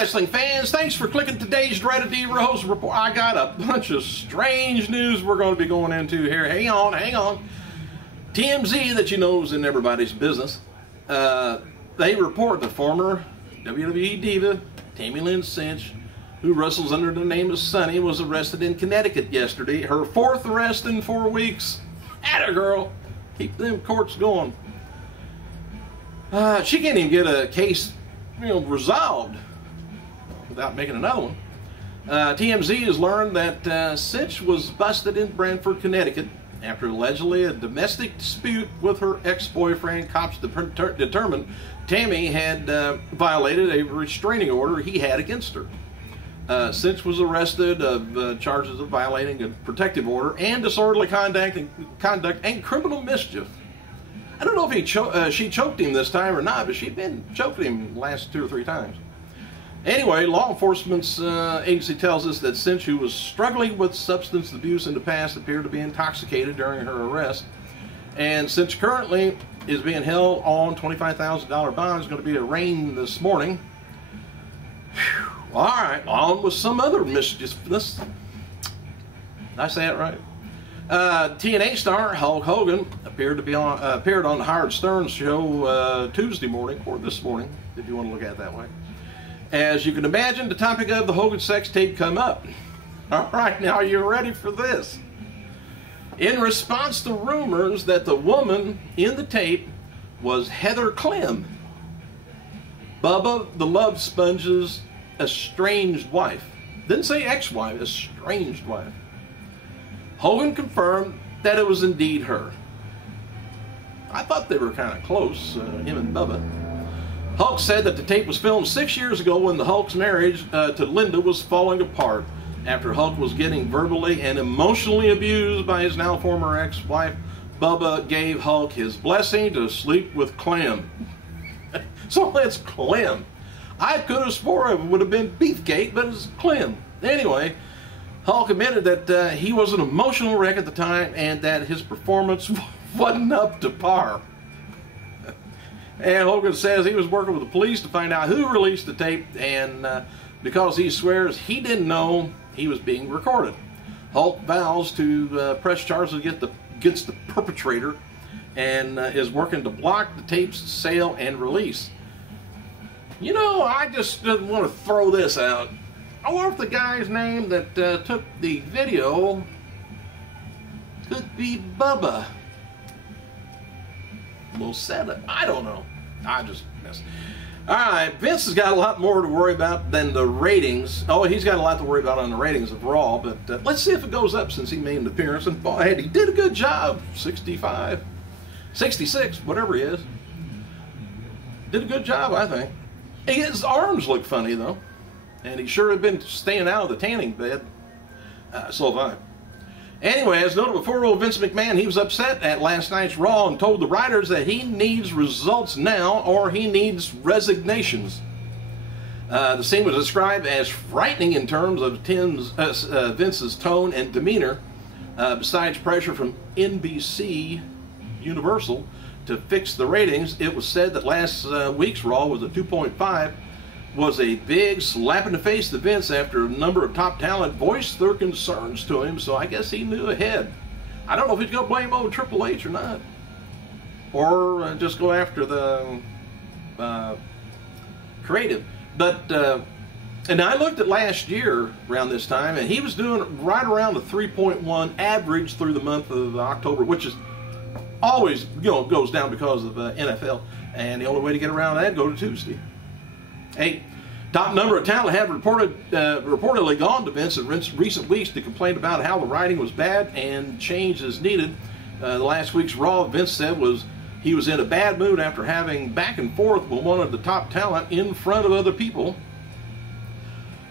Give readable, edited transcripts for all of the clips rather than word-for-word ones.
wrestling fans, thanks for clicking today's Dreaded D-Rose report. I got a bunch of strange news we're going to be going into here. Hang on. TMZ, that you know is in everybody's business, they report the former WWE diva, Tammy Lynn Cinch, who wrestles under the name of Sunny, was arrested in Connecticut yesterday. Her fourth arrest in 4 weeks. Atta girl. Keep them courts going. She can't even get a case, resolved without making another one. TMZ has learned that Cinch was busted in Branford, Connecticut after allegedly a domestic dispute with her ex-boyfriend. Cops determined Tammy had violated a restraining order he had against her. Cinch was arrested of charges of violating a protective order and disorderly conduct and criminal mischief. I don't know if she choked him this time or not, but she'd been choking him the last 2 or 3 times. Anyway, law enforcement's agency tells us that Cinch, who was struggling with substance abuse in the past, appeared to be intoxicated during her arrest. And Cinch currently is being held on $25,000 bond. Is going to be arraigned this morning. Whew. All right, on with some other mischievousness. Did I say it right? TNA star Hulk Hogan appeared on Howard Stern's show Tuesday morning, or this morning, if you want to look at it that way. As you can imagine, the topic of the Hogan sex tape come up. All right, now you're ready for this. In response to rumors that the woman in the tape was Heather Clem, Bubba the Love Sponge's estranged wife. Didn't say ex-wife, estranged wife. Hogan confirmed that it was indeed her. I thought they were kind of close, him and Bubba. Hulk said that the tape was filmed 6 years ago when the Hulk's marriage to Linda was falling apart. After Hulk was getting verbally and emotionally abused by his now former ex-wife, Bubba gave Hulk his blessing to sleep with Clem. So it's Clem. I could have swore it would have been Beefcake, but it's Clem. Anyway, Hulk admitted that he was an emotional wreck at the time and that his performance wasn't up to par. And Hogan says he was working with the police to find out who released the tape, and because he swears he didn't know he was being recorded. Hulk vows to press charges against the perpetrator and is working to block the tape's sale and release. I just want to throw this out. I wonder if the guy's name that took the video could be Bubba. Well said. I don't know. I just messed. Alright, Vince has got a lot more to worry about than the ratings. Oh, he's got a lot to worry about on the ratings of Raw, but let's see if it goes up since he made an appearance. And boy, he did a good job. 65, 66, whatever he is. Did a good job, I think. His arms look funny, though. And he sure had been staying out of the tanning bed. So have I. Anyway, as noted before, Vince McMahon, he was upset at last night's Raw and told the writers that he needs results now or he needs resignations. The scene was described as frightening in terms of Vince's tone and demeanor. Besides pressure from NBC Universal to fix the ratings, it was said that last week's Raw was a 2.5. was a big slap in the face to Vince after a number of top talent voiced their concerns to him, so I guess he knew ahead. I don't know if he's going to blame old Triple H or not. Or just go after the creative. But, and I looked at last year around this time, and he was doing right around the 3.1 average through the month of October, which is always, goes down because of NFL. And the only way to get around that, go to Tuesday. A top number of talent have reportedly gone to Vince in recent weeks to complain about how the writing was bad and change is needed. The last week's Raw, Vince said he was in a bad mood after having back and forth with one of the top talent in front of other people.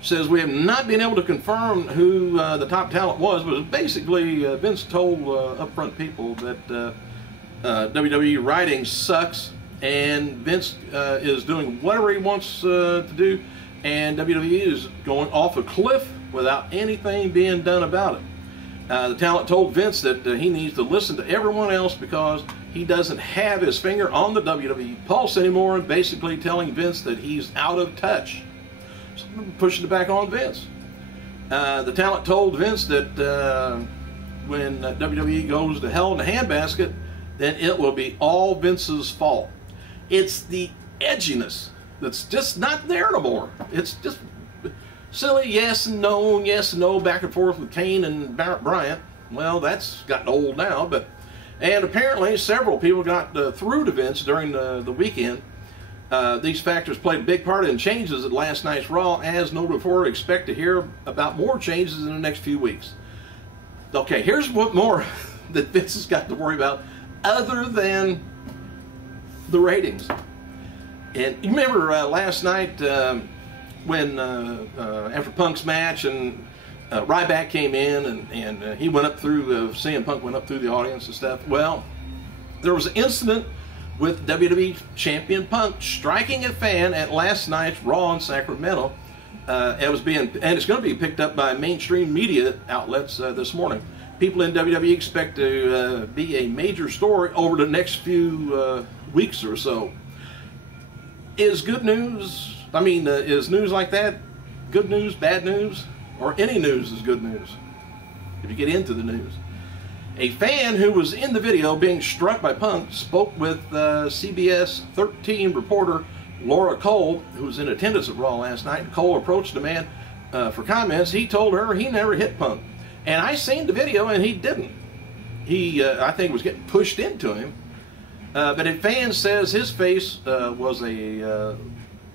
Says we have not been able to confirm who the top talent was, but basically Vince told upfront people that WWE writing sucks. And Vince is doing whatever he wants to do, and WWE is going off a cliff without anything being done about it. The talent told Vince that he needs to listen to everyone else because he doesn't have his finger on the WWE pulse anymore, and basically telling Vince that he's out of touch. pushing it back on Vince. The talent told Vince that when WWE goes to Hell in a Handbasket, then it will be all Vince's fault. It's the edginess that's just not there no more. It's just silly yes and no, back and forth with Kane and Bryant. Well, that's gotten old now, and apparently several people got through to Vince during the weekend. These factors played a big part in changes at last night's Raw. As noted before, expect to hear about more changes in the next few weeks. Okay, here's what more that Vince has got to worry about other than the ratings. And you remember last night when after Punk's match and Ryback came in and he went up through, CM Punk went up through the audience and stuff. Well, there was an incident with WWE Champion Punk striking a fan at last night's Raw in Sacramento. It's going to be picked up by mainstream media outlets this morning. People in WWE expect to be a major story over the next few weeks or so. Is good news, is news like that good news, bad news, or any news is good news if you get into the news? A fan who was in the video being struck by Punk spoke with CBS 13 reporter Laura Cole, who was in attendance at Raw last night. Cole approached the man for comments. He told her he never hit Punk. And I seen the video and he didn't. He, I think, was getting pushed into him. But a fan says his face was a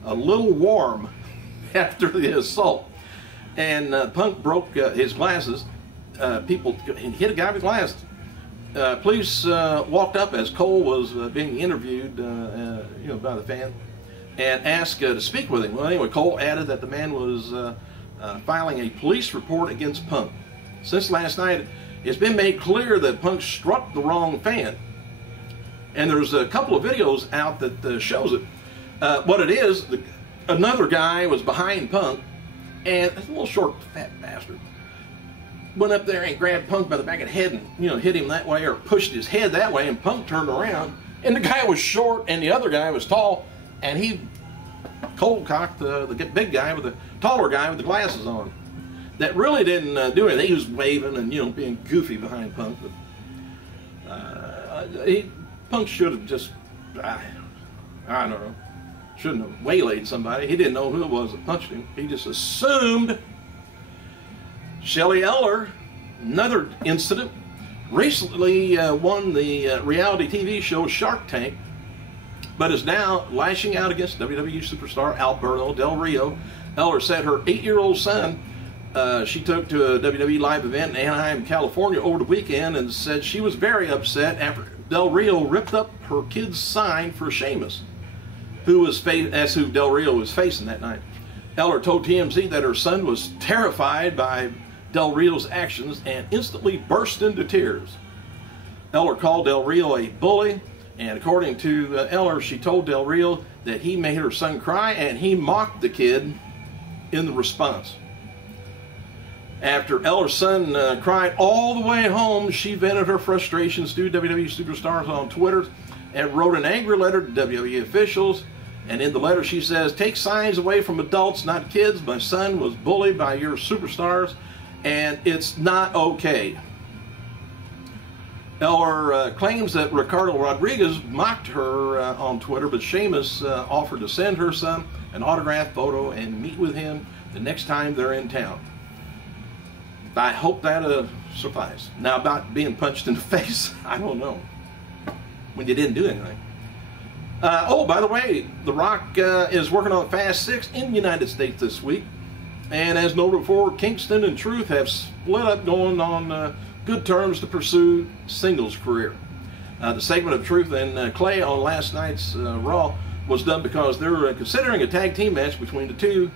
little warm after the assault. And Punk broke his glasses. People hit a guy with glasses. Police walked up as Cole was being interviewed, by the fan, and asked to speak with him. Well, anyway, Cole added that the man was filing a police report against Punk. Since last night, it's been made clear that Punk struck the wrong fan, and there's a couple of videos out that shows it. What it is, another guy was behind Punk, and a little short, fat bastard went up there and grabbed Punk by the back of the head and hit him that way, or pushed his head that way, and Punk turned around, and the guy was short and the other guy was tall, and he cold cocked the big guy with the taller guy with the glasses on. That really didn't do anything. He was waving and being goofy behind Punk, but Punk should have just I don't know, shouldn't have waylaid somebody. He didn't know who it was that punched him. He just assumed. Shelley Eller, another incident, recently won the reality TV show Shark Tank, but is now lashing out against WWE superstar Alberto Del Rio. Eller said her 8-year-old son she took to a WWE live event in Anaheim, California over the weekend, and said she was very upset after Del Rio ripped up her kid's sign for Sheamus, that's who Del Rio was facing that night. Eller told TMZ that her son was terrified by Del Rio's actions and instantly burst into tears. Eller called Del Rio a bully, and according to Eller, she told Del Rio that he made her son cry and he mocked the kid in the response. After Eller's son cried all the way home, she vented her frustrations to WWE superstars on Twitter and wrote an angry letter to WWE officials. And in the letter she says, "Take signs away from adults, not kids. My son was bullied by your superstars, and it's not okay." Eller claims that Ricardo Rodriguez mocked her on Twitter, but Sheamus offered to send her son an autographed photo and meet with him the next time they're in town. I hope that suffices. Now, about being punched in the face, I don't know, when you didn't do anything. Oh, by the way, The Rock is working on Fast 6 in the United States this week. And as noted before, Kingston and Truth have split up, going on good terms to pursue singles career. The segment of Truth and Clay on last night's Raw was done because they're considering a tag team match between the two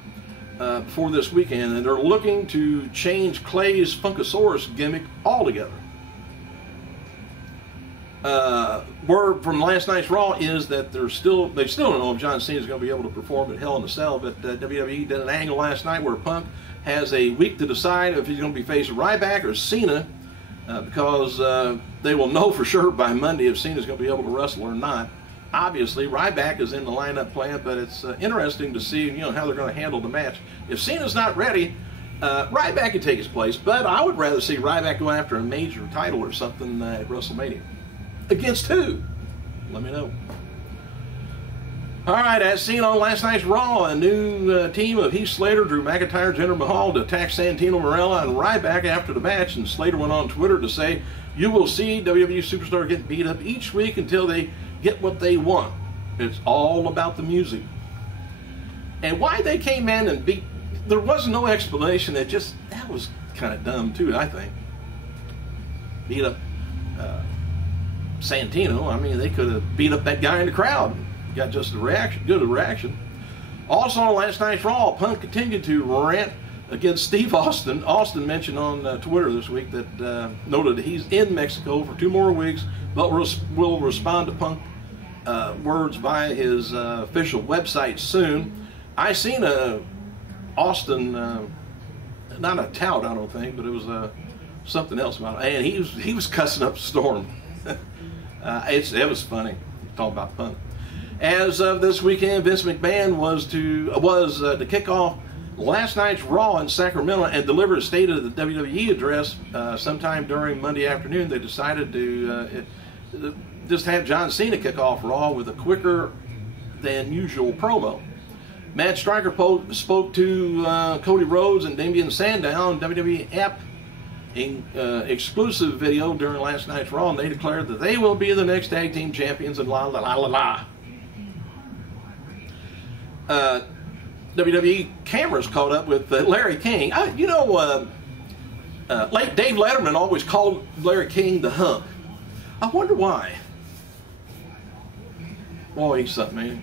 before this weekend, and they're looking to change Clay's Funkasaurus gimmick altogether. Word from last night's Raw is that they still don't know if John Cena is going to be able to perform at Hell in a Cell, but WWE did an angle last night where Punk has a week to decide if he's going to be facing Ryback or Cena, because they will know for sure by Monday if Cena's going to be able to wrestle or not. obviously Ryback is in the lineup plan, but it's interesting to see, how they're going to handle the match. If Cena's not ready, Ryback can take his place, but I would rather see Ryback go after a major title or something at WrestleMania. Against who? Let me know. All right, as seen on last night's Raw, a new team of Heath Slater, Drew McIntyre, Jinder Mahal to attack Santino Marella and Ryback after the match, and Slater went on Twitter to say, "You will see WWE superstar get beat up each week until they get what they want. It's all about the music." And why they came in and beat, there was no explanation. That was kind of dumb too, I think. Beat up Santino. I mean, they could have beat up that guy in the crowd. Got just a reaction, good reaction. Also on last night's Raw, Punk continued to rant against Steve Austin. Austin mentioned on Twitter this week that noted that he's in Mexico for 2 more weeks, but will respond to Punk words via his official website soon. I seen Austin, not a tout, I don't think, but it was something else about it, and he was cussing up a storm. It was funny. Talking about Punk. As of this weekend, Vince McMahon was to kick off last night's Raw in Sacramento and deliver a State of the WWE address sometime during Monday afternoon. They decided to just have John Cena kick off Raw with a quicker than usual promo. Matt Striker spoke to Cody Rhodes and Damian Sandow on WWE app exclusive video during last night's Raw, and they declared that they will be the next tag team champions and la la la la la. WWE cameras caught up with Larry King. Late Dave Letterman always called Larry King the Hump. I wonder why. Boy, he's something, man.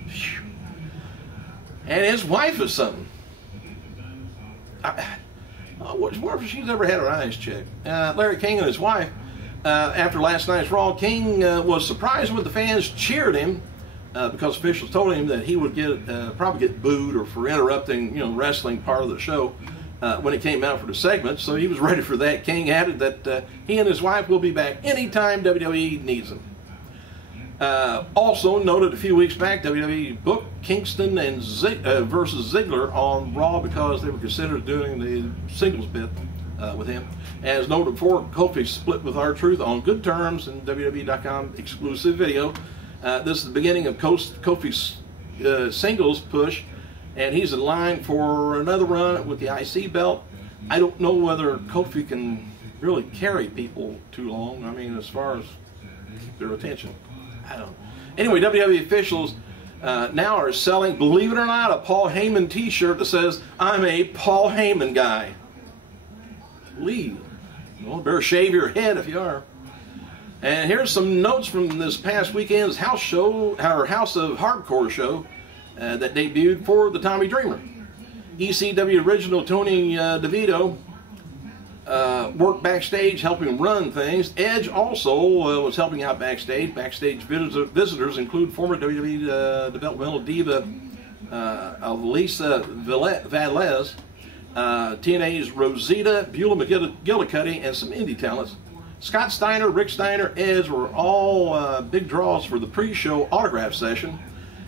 And his wife is something. I wonder if she's ever had her eyes checked. Larry King and his wife, after last night's Raw, King was surprised when the fans cheered him because officials told him that he would probably get booed or for interrupting, wrestling part of the show when it came out for the segment. So he was ready for that. King added that he and his wife will be back anytime WWE needs them. Also noted a few weeks back, WWE booked Kingston and versus Ziggler on Raw because they were considered doing the singles bit with him. As noted before, Kofi split with R-Truth on good terms in WWE.com exclusive video. This is the beginning of Kofi's singles push, and he's in line for another run with the IC belt. I don't know whether Kofi can really carry people too long. I mean, as far as keep their attention. I don't know. Anyway, WWE officials now are selling, believe it or not, a Paul Heyman t-shirt that says, "I'm a Paul Heyman guy." Believe. Well, better shave your head if you are. And here's some notes from this past weekend's House of Hardcore show that debuted for the Tommy Dreamer. ECW original Tony DeVito worked backstage helping run things. Edge also was helping out backstage. Backstage visitors include former WWE developmental diva Lisa Valez, TNA's Rosita, Beulah McGillicuddy, and some indie talents. Scott Steiner, Rick Steiner, Edge were all big draws for the pre-show autograph session.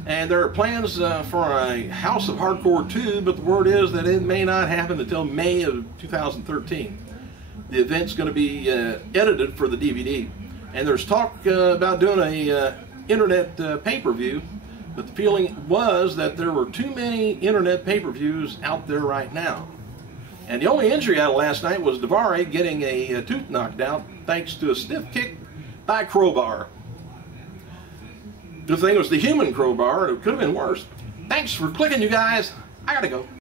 And there are plans for a House of Hardcore 2, but the word is that it may not happen until May of 2013. The event's going to be edited for the DVD. And there's talk about doing a internet pay-per-view, but the feeling was that there were too many internet pay-per-views out there right now. And the only injury out of last night was Daivari getting a tooth knocked out thanks to a stiff kick by Crowbar. Good thing it was the human Crowbar. It could have been worse. Thanks for clicking, you guys. I gotta go.